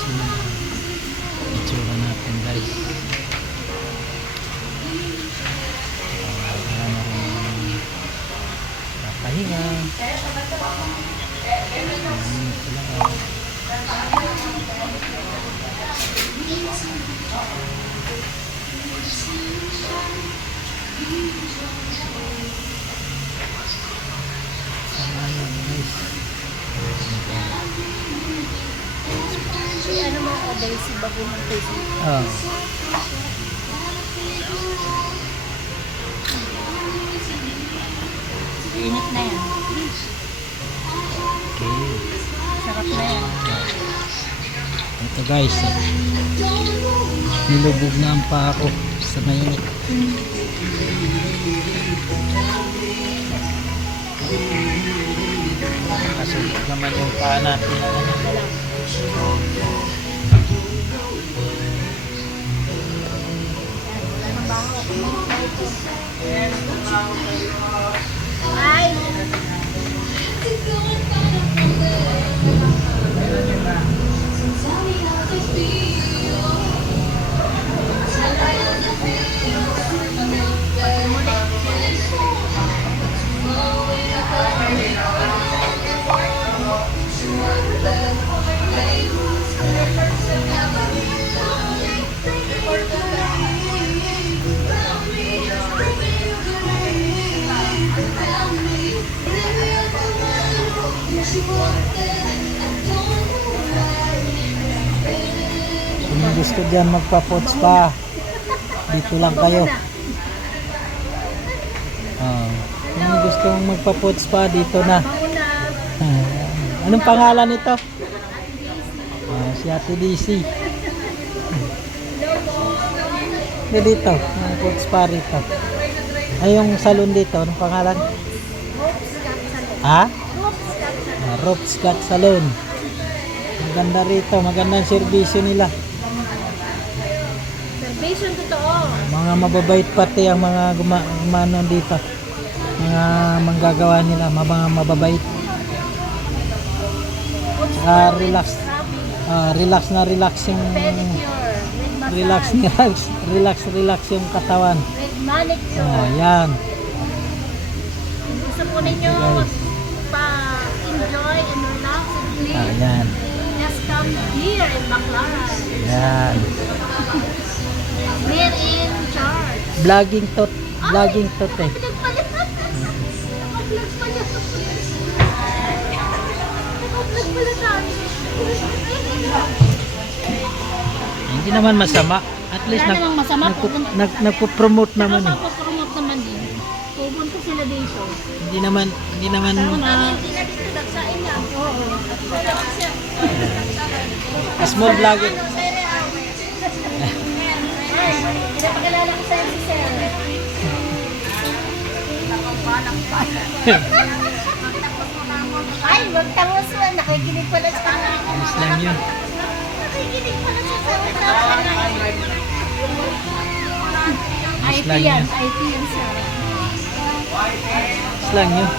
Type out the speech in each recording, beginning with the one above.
ayos naman ang itsura natin guys. Wala na rin pahinga. Ano mo o dahil si bago ng Facebook? Oh. Init na yan. Okay. Sarap na yan. Ito guys, nilubog na ang paa ko sa mainit. Nakasulit naman yung paa natin. Ay! Kung gusto dyan magpa-pots pa, dito lang kayo. Kung gusto mong magpa-pots pa, dito na. Anong pangalan nito? Si Ate DC. Dito, ang pots pa rito. Ay, yung salon dito, anong pangalan? Ha? Rope Scott Salon. Maganda rito, magandang serbisyo nila. Servisyon totoo. Mga mababait pati ang mga gumano dito. Mga manggagawa nila, mga mababait. Relax. Relax na relax yung relax yung katawan. With manicure. Yan. Kung gusto po ninyo pa-enjoy and relax and live, Yan. just come here in Baclaran. Yan. We're in charge. Vlogging to eh. Pinagpalit. Naka-vlog pa niya. Naka-vlog pala tayo. Hindi naman masama. At least Wala namang masama. nagpo-promote naman eh. Nagpo-promote naman din. Pupunta sila dito. Hindi naman Hindi na dito dagsain niya. Oo. small vlogger. Ay, pinapakilala ko sa'yo si Sir. Ay, magtangos mo. Nakikinig pala sa Ayos lang yun. Nakikinig pala sa sa Ayos IT lang yan. yun. IT yan, sir. Ayos lang yun.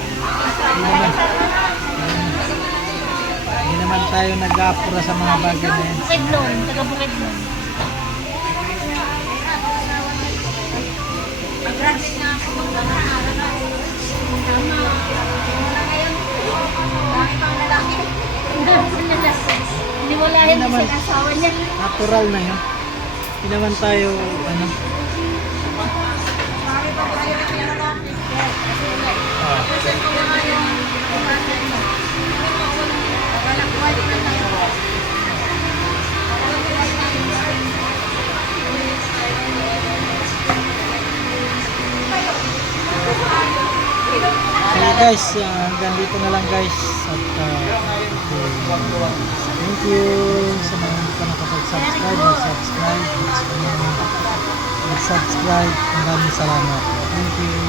Hindi naman tayo nag-aapura sa mga bagay na yan. Bukidnon. Taga Bukidnon. Mag-graduate na ako. Tama. Bakit pang lalaki? Hiniwalayan mo naman. sa asawa niya. Natural na yun. Hindi naman tayo, ano. Kaya guys, hanggang dito na lang guys. At thank you sa mga hindi pa nakapag-subscribe. Mag-subscribe. Mag-subscribe. Maraming salamat. Thank you.